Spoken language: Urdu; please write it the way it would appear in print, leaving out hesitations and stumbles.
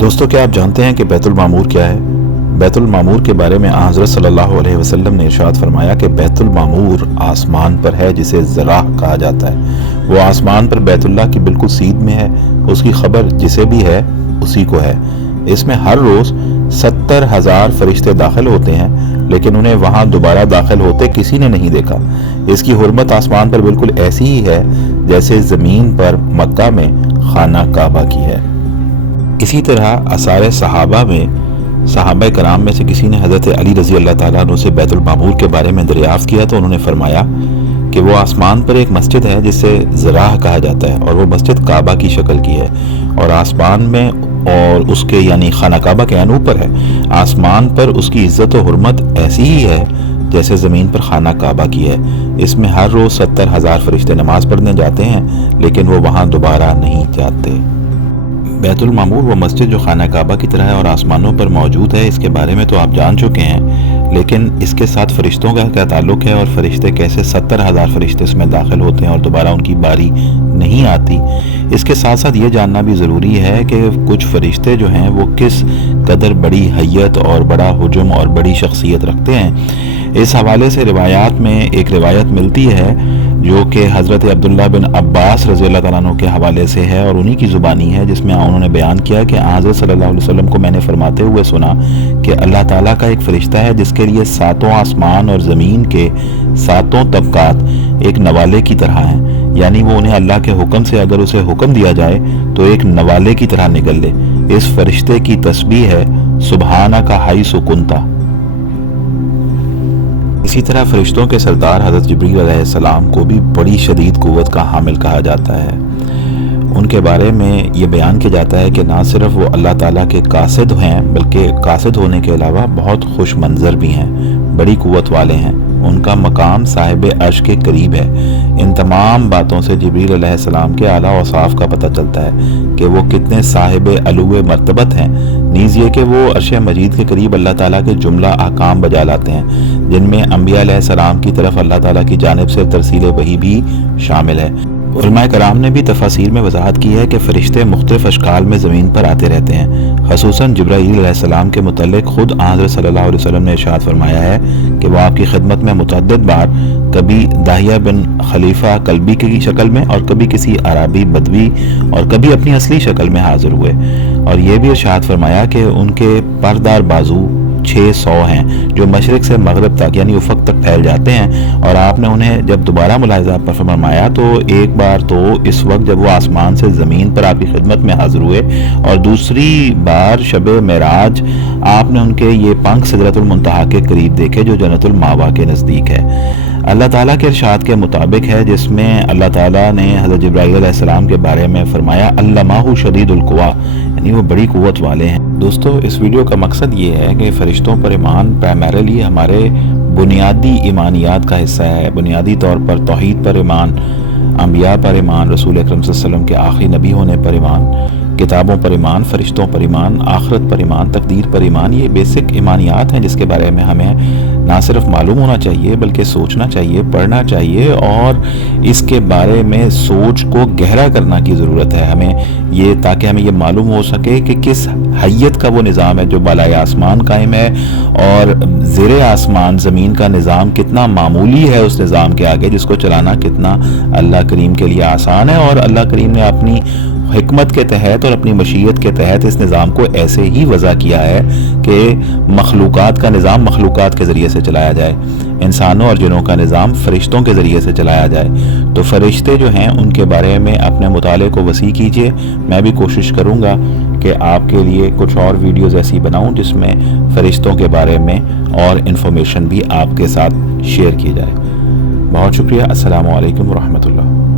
دوستو، کیا آپ جانتے ہیں کہ بیت المعمور کیا ہے؟ بیت المعمور کے بارے میں حضرت صلی اللہ علیہ وسلم نے ارشاد فرمایا کہ بیت المعمور آسمان پر ہے جسے ذراح کہا جاتا ہے۔ وہ آسمان پر بیت اللہ کی بالکل سیدھ میں ہے۔ اس کی خبر جسے بھی ہے اسی کو ہے۔ اس میں ہر روز 70,000 فرشتے داخل ہوتے ہیں، لیکن انہیں وہاں دوبارہ داخل ہوتے کسی نے نہیں دیکھا۔ اس کی حرمت آسمان پر بالکل ایسی ہی ہے جیسے زمین پر مکہ میں خانہ کعبہ کی ہے۔ اسی طرح آثار صحابہ میں صحابہ کرام میں سے کسی نے حضرت علی رضی اللہ تعالیٰ عنہ سے بیت المعمور کے بارے میں دریافت کیا تو انہوں نے فرمایا کہ وہ آسمان پر ایک مسجد ہے جسے ذراح کہا جاتا ہے، اور وہ مسجد کعبہ کی شکل کی ہے، اور آسمان میں اور اس کے یعنی خانہ کعبہ کے عین اوپر ہے۔ آسمان پر اس کی عزت و حرمت ایسی ہی ہے جیسے زمین پر خانہ کعبہ کی ہے۔ اس میں ہر روز 70,000 فرشتے نماز پڑھنے جاتے ہیں، لیکن وہ وہاں دوبارہ نہیں جاتے۔ بیت المعمور وہ مسجد جو خانہ کعبہ کی طرح ہے اور آسمانوں پر موجود ہے، اس کے بارے میں تو آپ جان چکے ہیں، لیکن اس کے ساتھ فرشتوں کا کیا تعلق ہے اور فرشتے کیسے 70,000 فرشتے اس میں داخل ہوتے ہیں اور دوبارہ ان کی باری نہیں آتی؟ اس کے ساتھ ساتھ یہ جاننا بھی ضروری ہے کہ کچھ فرشتے جو ہیں وہ کس قدر بڑی حیت اور بڑا حجم اور بڑی شخصیت رکھتے ہیں۔ اس حوالے سے روایات میں ایک روایت ملتی ہے جو کہ حضرت عبداللہ بن عباس رضی اللہ تعالیٰ عنہ کے حوالے سے ہے اور انہی کی زبانی ہے، جس میں انہوں نے بیان کیا کہ حضرت صلی اللہ علیہ وسلم کو میں نے فرماتے ہوئے سنا کہ اللہ تعالیٰ کا ایک فرشتہ ہے جس کے لیے 7 آسمان اور زمین کے 7 طبقات ایک نوالے کی طرح ہیں، یعنی وہ انہیں اللہ کے حکم سے اگر اسے حکم دیا جائے تو ایک نوالے کی طرح نکل لے۔ اس فرشتے کی تسبیح ہے سبحانک حیث کنت۔ اسی طرح فرشتوں کے سردار حضرت جبریل علیہ السلام کو بھی بڑی شدید قوت کا حامل کہا جاتا ہے۔ ان کے بارے میں یہ بیان کیا جاتا ہے کہ نہ صرف وہ اللہ تعالیٰ کے قاصد ہیں بلکہ قاصد ہونے کے علاوہ بہت خوش منظر بھی ہیں، بڑی قوت والے ہیں۔ ان کا مقام صاحب عرش کے قریب ہے۔ ان تمام باتوں سے جبریل علیہ السلام کے اعلیٰ اوصاف کا پتہ چلتا ہے کہ وہ کتنے صاحب علو مرتبت ہیں، نیز یہ کہ وہ عرش مجید کے قریب اللہ تعالیٰ کے جملہ احکام بجا لاتے ہیں، جن میں انبیاء علیہ السلام کی طرف اللہ تعالیٰ کی جانب سے ترسیل وحی بھی شامل ہے۔ علماء کرام نے بھی تفاسیر میں وضاحت کی ہے کہ فرشتے مختلف اشکال میں زمین پر آتے رہتے ہیں۔ خصوصاً جبرائیل علیہ السلام کے متعلق خود حضرت صلی اللہ علیہ وسلم نے ارشاد فرمایا ہے کہ وہ آپ کی خدمت میں متعدد بار کبھی داہیہ بن خلیفہ کلبی کی شکل میں اور کبھی کسی عربی بدوی اور کبھی اپنی اصلی شکل میں حاضر ہوئے، اور یہ بھی ارشاد فرمایا کہ ان کے پردار بازو 600 ہیں جو مشرق سے مغرب تک یعنی افق تک پھیل جاتے ہیں، اور آپ نے انہیں جب دوبارہ ملاحظہ پر فرمایا تو ایک بار تو اس وقت جب وہ آسمان سے زمین پر آپ کی خدمت میں حاضر ہوئے، اور دوسری بار شب معراج آپ نے ان کے یہ پنکھ سدرۃ المنتہا کے قریب دیکھے جو جنت المأویٰ کے نزدیک ہے۔ اللہ تعالیٰ کے ارشاد کے مطابق ہے، جس میں اللہ تعالیٰ نے حضرت جبرائیل علیہ السلام کے بارے میں فرمایا علمہ شدید القویٰ، یعنی وہ بڑی قوت والے ہیں۔ دوستو، اس ویڈیو کا مقصد یہ ہے کہ فرشتوں پر ایمان پرائمریلی ہمارے بنیادی ایمانیات کا حصہ ہے۔ بنیادی طور پر توحید پر ایمان، انبیاء پر ایمان، رسول اکرم صلی اللہ علیہ وسلم کے آخری نبی ہونے پر ایمان، کتابوں پر ایمان، فرشتوں پر ایمان، آخرت پر ایمان، تقدیر پر ایمان، یہ بیسک ایمانیات ہیں جس کے بارے میں ہمیں نہ صرف معلوم ہونا چاہیے بلکہ سوچنا چاہیے، پڑھنا چاہیے، اور اس کے بارے میں سوچ کو گہرا کرنا کی ضرورت ہے ہمیں، یہ تاکہ ہمیں یہ معلوم ہو سکے کہ کس حیت کا وہ نظام ہے جو بالائے آسمان قائم ہے، اور زیر آسمان زمین کا نظام کتنا معمولی ہے اس نظام کے آگے، جس کو چلانا کتنا اللہ کریم کے لیے آسان ہے، اور اللہ کریم نے اپنی حکمت کے تحت اور اپنی مشیت کے تحت اس نظام کو ایسے ہی وضع کیا ہے کہ مخلوقات کا نظام مخلوقات کے ذریعے سے چلایا جائے، انسانوں اور جنوں کا نظام فرشتوں کے ذریعے سے چلایا جائے۔ تو فرشتے جو ہیں ان کے بارے میں اپنے مطالعے کو وسیع کیجیے۔ میں بھی کوشش کروں گا کہ آپ کے لیے کچھ اور ویڈیوز ایسی بناؤں جس میں فرشتوں کے بارے میں اور انفارمیشن بھی آپ کے ساتھ شیئر کی جائے۔ بہت شکریہ۔ السلام علیکم ورحمۃ اللہ۔